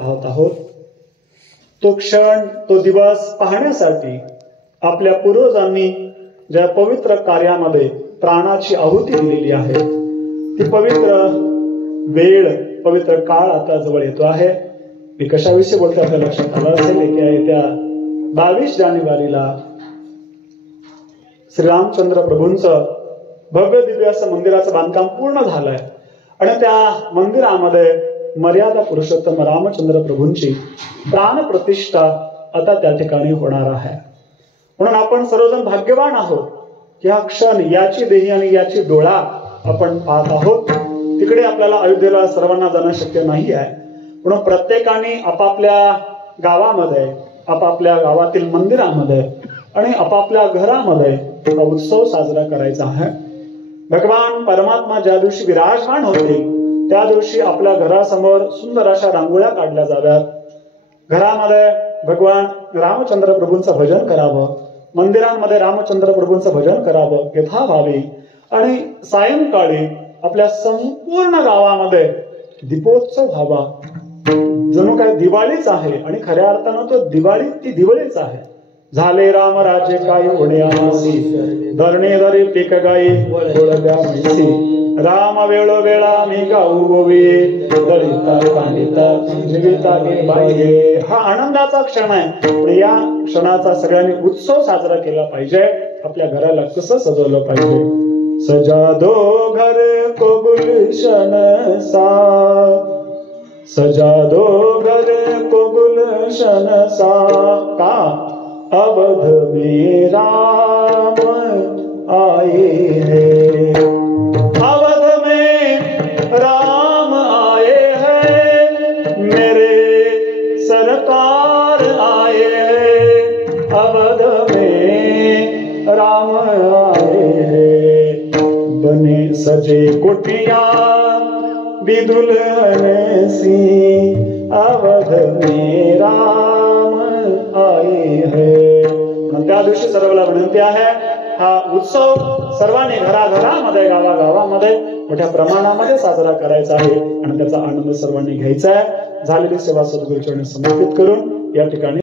आहोत। तो क्षण, तो दिवस पाहण्यासाठी आपल्या पूर्वजांनी ज्या पवित्र कार्यामध्ये प्राणाची आहुती दिलेली आहे, ती पवित्र वेळ, पवित्र काळ आता जवळ येतो आहे। मी कशाविषयी बोलतो आपल्या लक्षात आलं असेल की येत्या 22 जानेवारीला श्रीरामचंद्र प्रभूंचं भव्य दिव्य असं मंदिराचं बांधकाम पूर्ण झालंय आणि त्या मंदिरामध्ये मर्यादा पुरुषोत्तम रामचंद्र प्रभूंची प्राण प्रतिष्ठा आता त्या ठिकाणी होणार आहे। म्हणून आपण सर्वजण भाग्यवान आहोत की हा क्षण, याची देही आणि याची डोळा आपण पाहत आहोत। तिकडे आपल्याला अयोध्येला सर्वांना जाणं शक्य नाही आहे, म्हणून प्रत्येकाने आपापल्या गावामध्ये, आपापल्या गावातील मंदिरामध्ये आणि आपापल्या घरामध्ये हा उत्सव साजरा करायचा आहे। भगवान परमात्मा ज्या दिवशी विराजमान होते त्या दिवशी आपल्या घरासमोर सुंदर अशा रांगोळ्या काढल्या जाव्यात। घरामध्ये भगवान रामचंद्र प्रभूंचं भजन करावं, मंदिरांमध्ये रामचंद्र प्रभूंचं भजन करावं, यथा व्हावी। आणि सायंकाळी आपल्या संपूर्ण गावामध्ये दीपोत्सव व्हावा। जणू काय दिवाळीच आहे आणि खऱ्या अर्थानं तो ती दिवाळीच आहे। झाले राम राज्य काय ओढ्यासी, धरणे धरी पीक गाई ओळव्या म्हैसी। राम वेळो वेळा मी गाऊ वे, दलिता पांडिता जीविता गे बाई। हा आनंदाचा क्षण आहे, पण या क्षणाचा सगळ्यांनी उत्सव साजरा केला पाहिजे। आपल्या घराला कसं सजवलं पाहिजे? सजा दो घर को गुलशन सा, सजा दो घर को गुलशन सा। का अवध में राम आए हैं, अवध में राम आए हैं, मेरे सरकार आए हैं, अवध में राम आए हैं। बने सजे कुटिया भी दुल्हन सी, अवध में राम आए हैं। त्या दिवशी सर्वांना विनंती आहे, हा उत्सव सर्वांनी घराघरामध्ये, गावागावामध्ये मोठ्या प्रमाणामध्ये साजरा करायचा आहे आणि त्याचा आनंद सर्वांनी घ्यायचा आहे। झालेली सेवा सद्गुरूचरणी समर्पित करून या ठिकाणी